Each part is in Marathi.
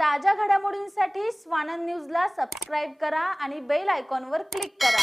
ताज्या घडामोडींसाठी स्वानंद न्यूजला सबस्क्राईब करा आणि बेल आयकॉनवर क्लिक करा.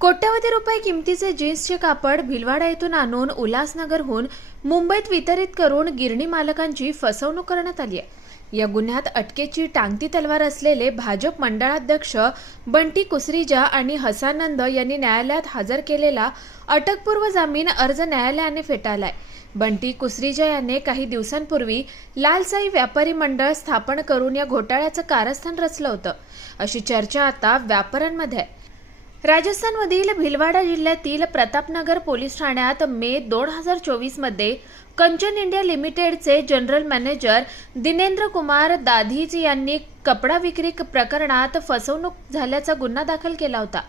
कोट्यवधी रुपये किमतीचे जीन्सचे कापड भिलवाडा येथून आणून उल्हासनगरहून मुंबईत वितरित करून गिरणी मालकांची फसवणूक करण्यात आली आहे. या गुन्ह्यात अटकेची टांगती तलवार असलेले भाजप मंडळाध्यक्ष बंटी कुसरीजा आणि हसानंद यांनी न्यायालयात हजर केलेला अटकपूर्व जामीन अर्ज न्यायालयाने फेटाळलाय. बंटी कुसरीजा याने काही दिवसांपूर्वी लालसाई व्यापारी मंडळ स्थापन करून या घोटाळ्याचं कारस्थान रचलं होतं. अशी चर्चा आता व्यापाऱ्यांमध्ये आहे. राजस्थानमधील भिलवाडा जिल्ह्यातील प्रतापनगर पोलीस ठाण्यात मे दोन हजार चोवीसमध्ये कंचन इंडिया लिमिटेडचे जनरल मॅनेजर दिनेंद्र कुमार दाधीज यांनी कपडा विक्री प्रकरणात फसवणूक झाल्याचा गुन्हा दाखल केला होता.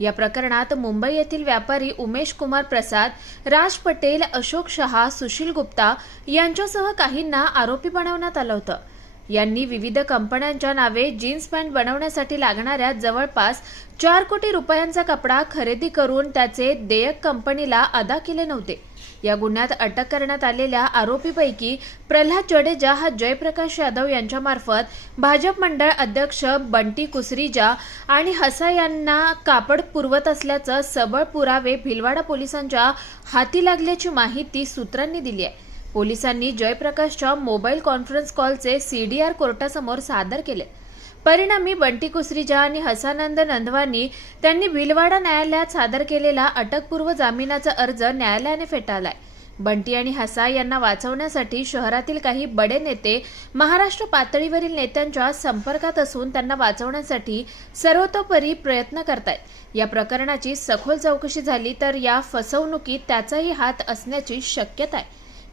या प्रकरणात मुंबई येथील व्यापारी उमेश कुमार प्रसाद राज पटेल अशोक शहा सुशील गुप्ता यांच्यासह काहींना आरोपी बनवण्यात आलं होतं. यांनी विविध कंपन्यांच्या नावे जीन्स पॅन्ट बनवण्यासाठी लागणाऱ्या जवळपास चार कोटी रुपयांचा कपडा खरेदी करून त्याचे देयक कंपनीला अदा केले नव्हते. या गुन्ह्यात अटक करण्यात आलेल्या आरोपीपैकी प्रल्हाद जडेजा हा जयप्रकाश यादव यांच्यामार्फत भाजप मंडळ अध्यक्ष बंटी कुसरीजा आणि हसा यांना कापड पुरवत असल्याचं सबळ पुरावे भिलवाडा पोलिसांच्या हाती लागल्याची माहिती सूत्रांनी दिली आहे. पोलिसांनी जयप्रकाशच्या मोबाईल कॉन्फरन्स कॉलचे सीडीआर कोर्टासमोर सादर केले. परिणामी बंटी कुसरीजा आणि हसानंद नंदवानी त्यांनी भिलवाडा न्यायालयात सादर केलेला अटकपूर्व जामिनाचा अर्ज न्यायालयाने फेटाळलाय. बंटी आणि हसा यांना वाचवण्यासाठी शहरातील काही बडे नेते महाराष्ट्र पातळीवरील नेत्यांच्या संपर्कात असून त्यांना वाचवण्यासाठी सर्वतोपरी प्रयत्न करतायत. या प्रकरणाची सखोल चौकशी झाली तर या फसवणुकीत त्याचाही हात असण्याची शक्यता आहे